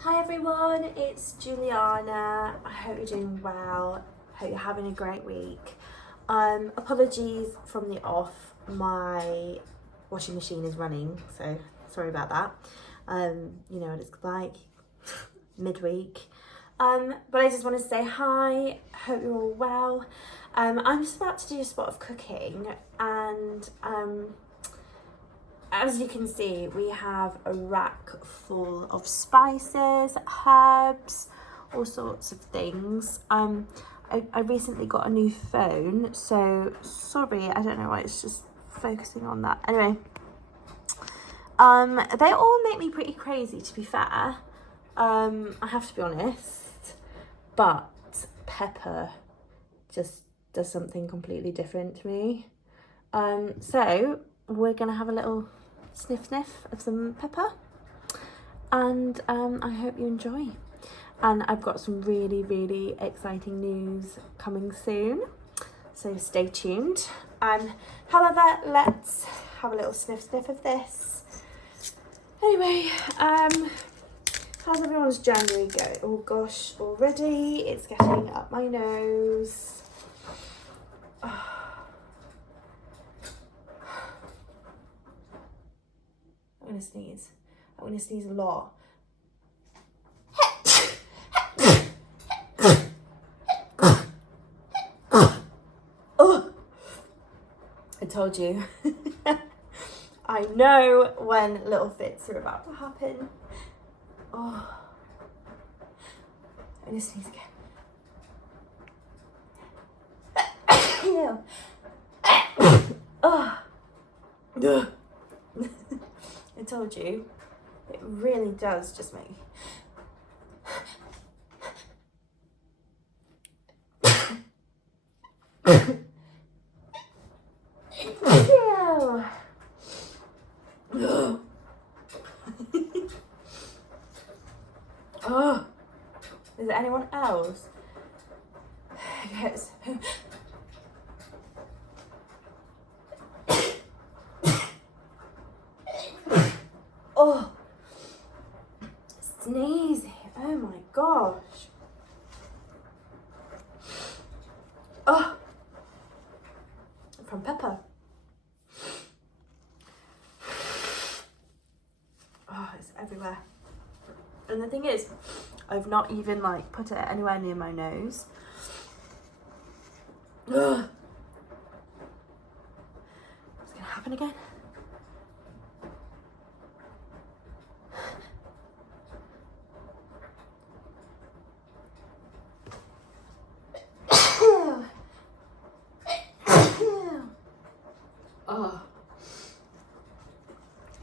Hi everyone, it's Juliana. I hope you're doing well. Hope you're having a great week. Apologies from the off. My washing machine is running, so sorry about that. You know what it's like midweek. But I just want to say hi. Hope you're all well. I'm just about to do a spot of cooking, and as you can see, we have a rack full of spices, herbs, all sorts of things. I recently got a new phone, so sorry, I don't know why it's just focusing on that. Anyway, they all make me pretty crazy, to be fair. I have to be honest, but Pepper just does something completely different to me. So we're gonna have a little sniff of some pepper, and I hope you enjoy. And I've got some really exciting news coming soon, so stay tuned. However, let's have a little sniff of this. Anyway, how's everyone's January going? Oh gosh, already it's getting up my nose. I'm gonna sneeze. I'm gonna sneeze a lot. Oh, I told you. I know when little fits are about to happen. Oh, I'm gonna sneeze again. Oh. I told you, it really does just make Oh, is there anyone else? Yes. Oh, sneezing. Oh my gosh. Oh, from Pepper. Oh, it's everywhere. And the thing is, I've not even like put it anywhere near my nose. Ugh. What's gonna happen again?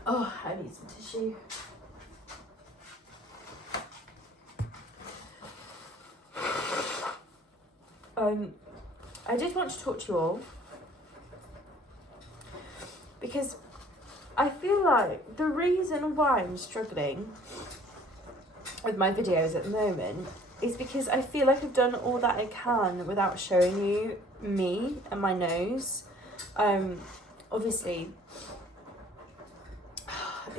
Oh, I need some tissue. I just want to talk to you all because I feel like the reason why I'm struggling with my videos at the moment is because I feel like I've done all that I can without showing you me and my nose. Obviously,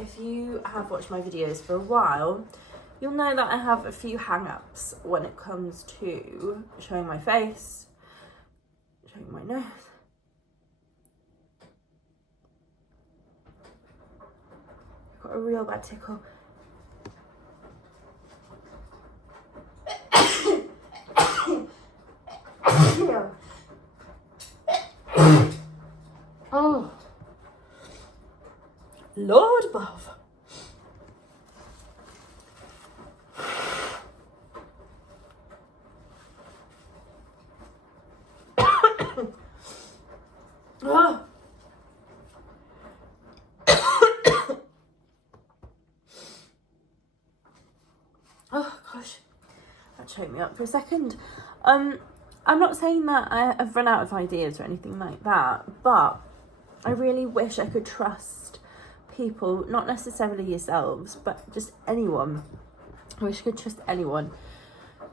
if you have watched my videos for a while, you'll know that I have a few hang-ups when it comes to showing my face, showing my nose. I've got a real bad tickle. Oh, Lord above. Oh. Oh gosh, that choked me up for a second. I'm not saying that I've run out of ideas or anything like that, but I really wish I could trust people, not necessarily yourselves, but just anyone. I wish I could trust anyone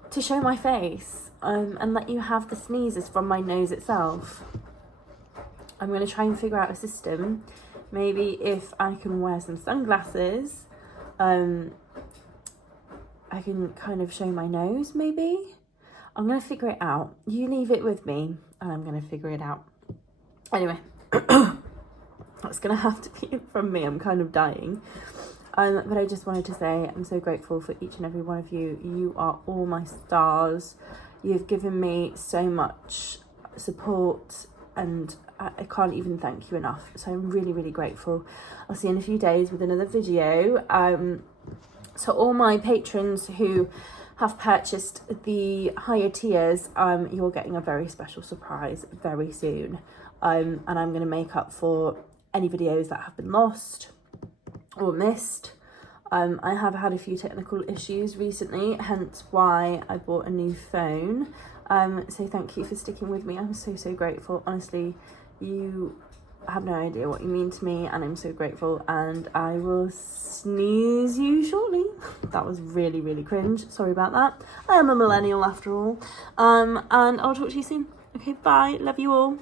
to show my face and let you have the sneezes from my nose itself. I'm going to try and figure out a system. Maybe if I can wear some sunglasses, I can kind of show my nose maybe. I'm going to figure it out. You leave it with me and I'm going to figure it out. Anyway, that's going to have to be it from me. I'm kind of dying. But I just wanted to say I'm so grateful for each and every one of you. You are all my stars. You've given me so much support and I can't even thank you enough. So I'm really, really grateful. I'll see you in a few days with another video. So all my patrons who have purchased the higher tiers, you're getting a very special surprise very soon. And I'm going to make up for any videos that have been lost or missed. I have had a few technical issues recently, hence why I bought a new phone. So thank you for sticking with me. I'm so, so grateful. Honestly, you have no idea what you mean to me, and I'm so grateful. And I will sneeze you shortly. That was really, really cringe. Sorry about that. I am a millennial after all. And I'll talk to you soon. Okay, bye. Love you all.